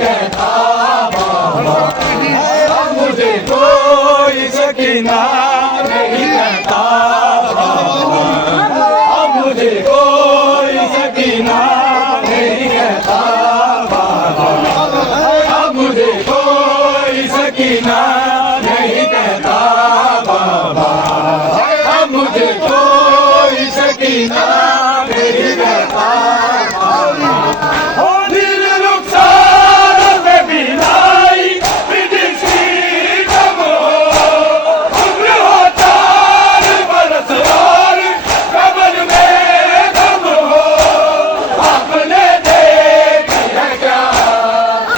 कहता बाबा, अब मुझे कोई सकीना नहीं कहता बाबा, अब मुझे कोई सकीना नहीं कहता बाबा, अब मुझे कोई सकीना नहीं कहता बाबा, अब मुझे कोई सकीना नहीं कहता बाबा। ओ दिल रुखसार पे बिलाई ब्रिटिश की कमो, उम्र हो 4 बरस और कमर में दम हो, आपने देखी है क्या,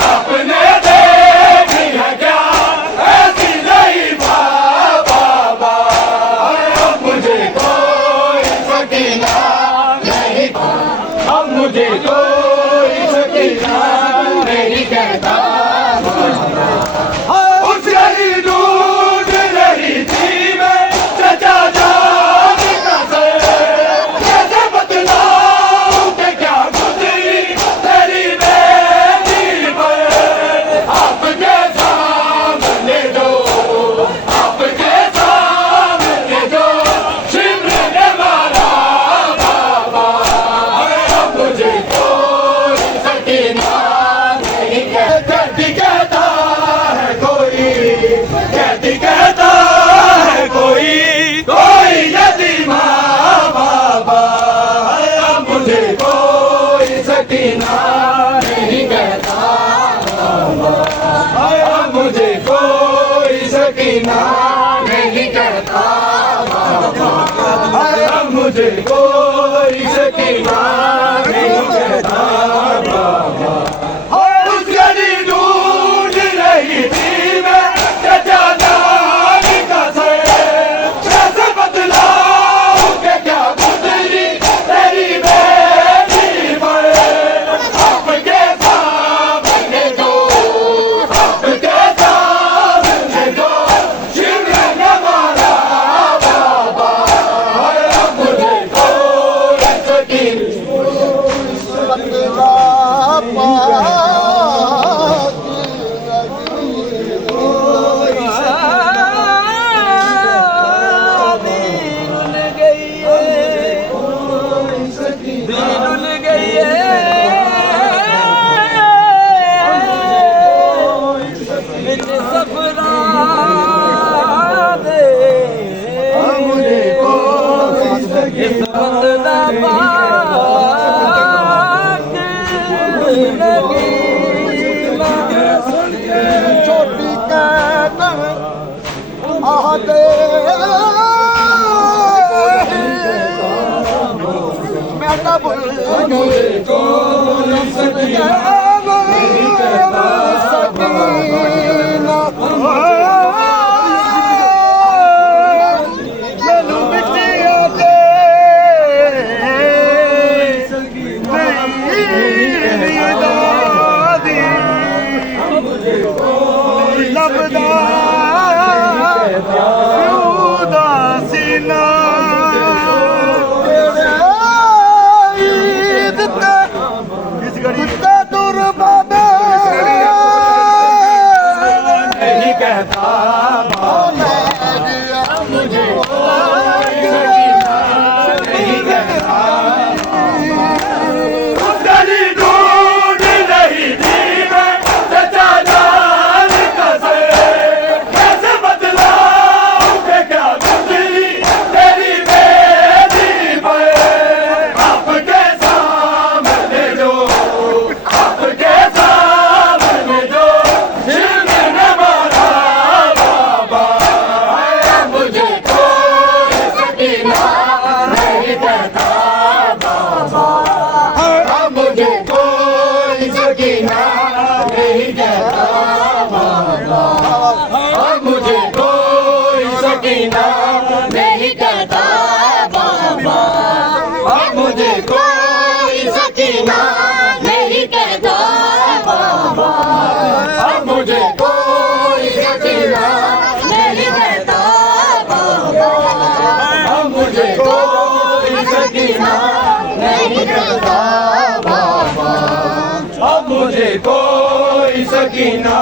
आपने देखी है क्या ऐसी नहीं बाबा, अब मुझे कोई सकीना नहीं, अब मुझे कोई सकीना नहीं कहता। उस गली ढूंढ रही थी मैं चचा जान का सर, कैसे बतलाऊं कि क्या गुजरी तेरी बेटी पर, आपके सामने जो, आपके सामने जो शिमर ने मारा बाबा, अब मुझे कोई सकीना नहीं कहता। कहता है कोई, कहता है कोई यतीमा बाबा, अब मुझे कोई सकीना नहीं कहता बाबा, अब मुझे कोई सकीना नहीं कहता बाबा, अब मुझे कोई सकीना नहीं कहता बाबा। उस गली ढूंढ रही थी मैं चचा जान का सर, कैसे बतलाऊं कि क्या गुजरी तेरी बेटी पर, आपके सामने जो, आपके सामने जो शिमर ने मारा बाबा, अब मुझे कोई सकीना छोटी कैद आहते बेटा बुल मुझे कोई सकीना नहीं कहता सकीना चलू बिटिया दे नहीं दादी लबदा उदासीना ईद इस घड़ी ते दूर बाबे नहीं कहता बाबा, मुझे कोई सकीना नहीं कहता। उस गली ढूंढ रही थी मैं चचा जान का सर, कैसे बतलाऊं कि क्या गुजरी तेरी बेटी पर, आपके सामने जो, आपके सामने जो शिमर ने मारा बाबा, अब मुझे कोई सकीना नहीं कहता बाबा, अब मुझे कोई सकीना नहीं कहता बाबा, अब मुझे कोई सकीना नहीं कहता बाबा, अब मुझे कोई सकीना नहीं कहता बाबा, अब मुझे कोई सकीना नहीं कहता बाबा, अब मुझे कोई सकीना नहीं कहता बाबा, अब मुझे कोई कोई सकीना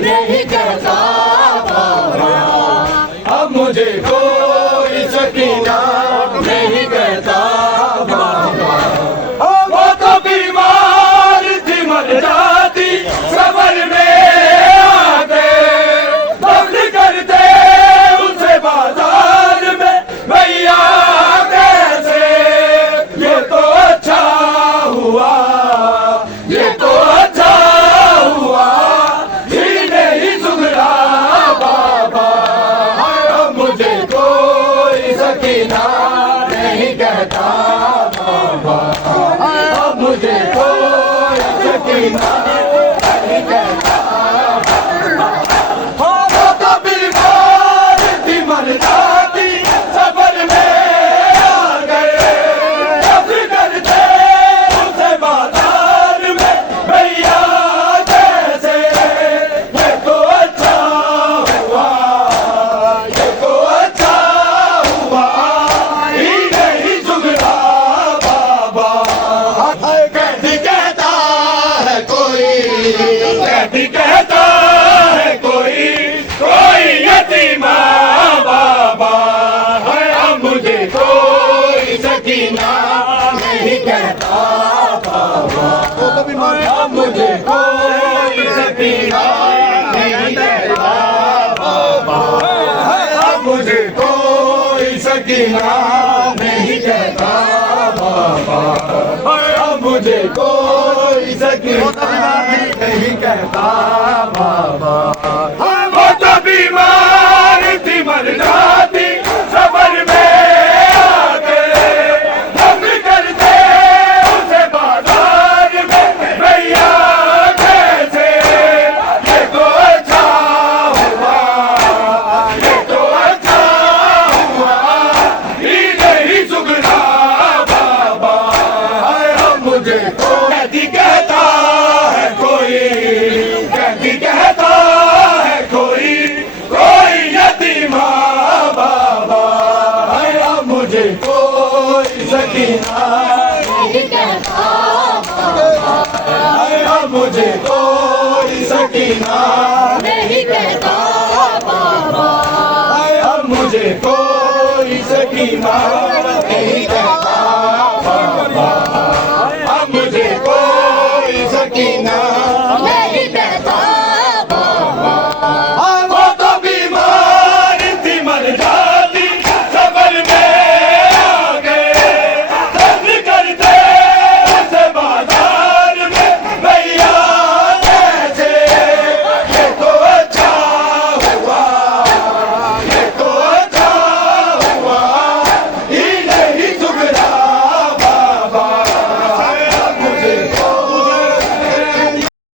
नहीं कहता बाबा, अब मुझे कोई सकीना नहीं कहता बाबा। वो तो बीमार थी मर जाती सफर में आके, दफ्न करते उसे बाजार में भैया कैसे। ये तो अच्छा हुआ, ये तो अच्छा हुआ, जीने ही सुधरा बाबा। अब मुझे कोई सकीना नहीं कहता बाबा, अब मुझे कोई सकीना नहीं कहता बाबा। वो तो बीमार थी मर जाती सफर में आ गए, दफ्न करते उसे बाजार में भैया कैसे। ये तो अच्छा हुआ, ये तो अच्छा हुआ, ही नहीं सुधरा बाबा। कैदी कहता है कोई, कैदी कहता है कोई, कोई यतीमा बाबा। है अब मुझे कोई सकीना नहीं कहता बाबा, अब मुझे कोई सकीना नहीं कहता बाबा। अब मुझे कोई सकीना नहीं कहता बाबा, अब मुझे कोई सकीना नहीं कहता बाबा। वो तो बीमार थी मर जाती सफर में आके, दफ्न करते उसे बाजार में भैया कैसे। ये तो अच्छा हुआ, ये तो अच्छा हुआ, ही नहीं सुधरा बाबा। अब मुझे कैदी कहता है कोई, कैदी कहता है कोई, कोई यतीमा बाबा। अब मुझे कोई सकीना नहीं कहता अब मुझे कोई सकीना नहीं कहता बाबा, अब मुझे कोई सकीना